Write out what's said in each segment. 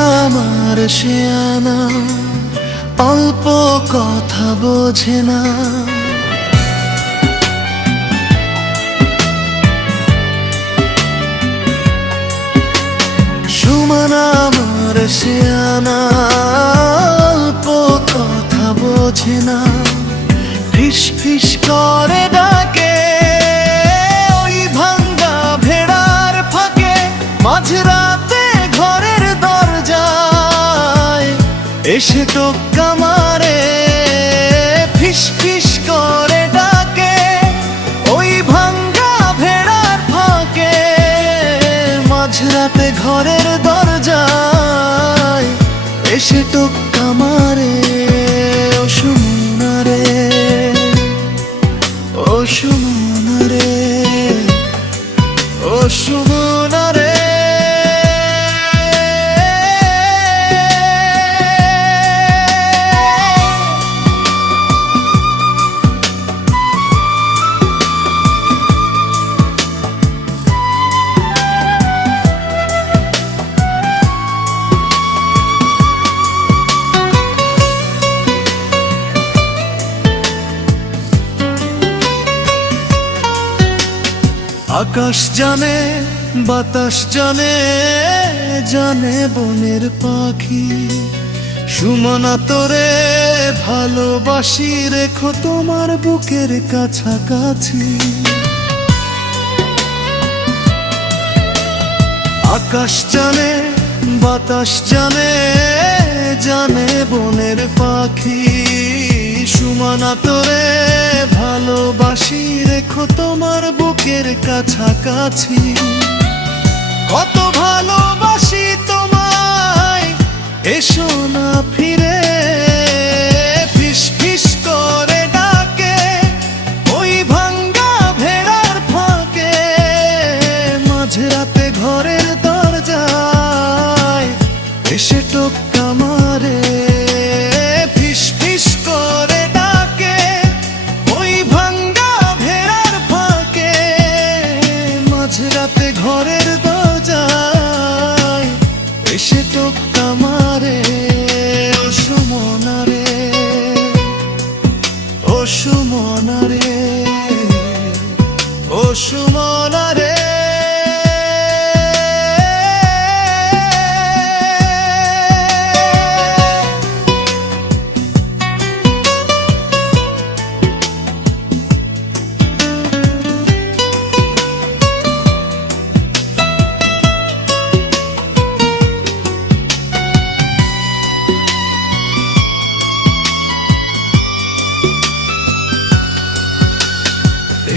আমার শেয়ানা, অল্প কথা বোঝে না। সুমন আমার শেয়ানা, অল্প কথা বোঝে না। ফিস ফিস করে ডাকে ওই ভাঙ্গা ভেড়ার ফাঁকে, মাঝরাতে ঘরের দরজায় এসে টোক্কা মারে। ফিস ফিস করে ডাকে ওই ভাঙ্গা ভেড়ার ফাঁকে, মাঝরাতে ঘরের দরজায় এসে টোক্কা মারে। ও সুমনা রে, ও সুমনা রে, ও সুমনা রে। আকাশ জানে, বাতাস জানে, জানে বনের পাখি। সুমনা তোরে ভালোবাসি, রেখো তোমার বুকের কাছাকাছি। আকাশ জানে, বাতাস জানে, জানে বনের পাখি। সুমনা তোরে ভালোবাসি, রেখো তোমার বুকের কাছাকাছি। কত ভালোবাসি তোমায়, এসো না ফিরে। ফিস ফিস করে ডাকে ওই ভাঙ্গা ভেড়ার ফাঁকে, মাঝরাতে ঘরের দরজায় এসে টোক্কা মারে। ফিস ফিস করে ডাকে ওই ভাঙ্গা ভেড়ার ফাঁকে, মাঝরাতে ঘরের দরজায় এসে টোক্কা মারে। ও সুমনা রে, ও সুমনা রে, ও সুমনা রে।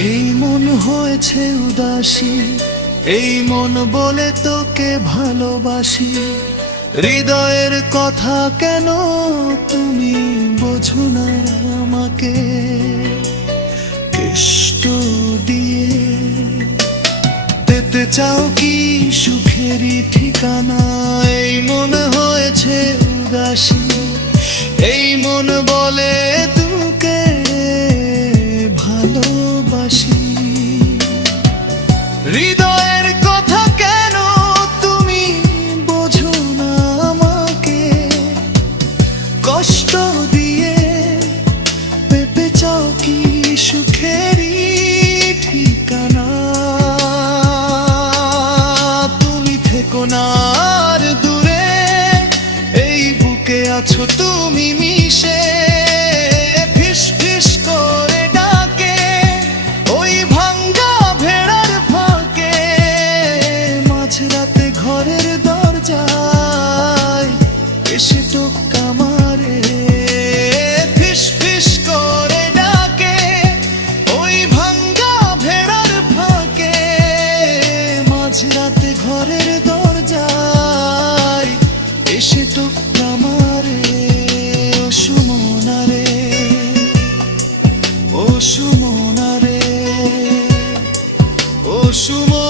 এই মন হয়েছে উদাসী, এই মন বলে তোকে ভালোবাসি। হৃদয়ের কথা কেন তুমি বোঝো না আমাকে? কষ্ট দিয়ে পেতে চাও কি সুখেরই ঠিকানা? এই মন হয়েছে উদাসী, এই মন বলে তোকে ভালোবাসি। হৃদয়ের কথা কেন তুমি বোঝো না আমাকে? কষ্ট দিয়ে পেতে চাও কি সুখেরই ঠিকানা? তুমি থেকো না আর দূরে, এই বুকে আছো তুমি মিশে। ফিস ফিস করে ডাকে ওই ভাঙ্গা ভেড়ার ফাঁকে, মাঝরাতে ঘরের দরজায় এসে টোক্কা মারে। ফিস ফিস করে ডাকে ওই ভাঙ্গা ভেড়ার ফাঁকে, মাঝরাতে ঘরের দরজায় এসে টোক্কা মারে। ও সুমনা রে, ও সুমনা রে, ও সুমনা।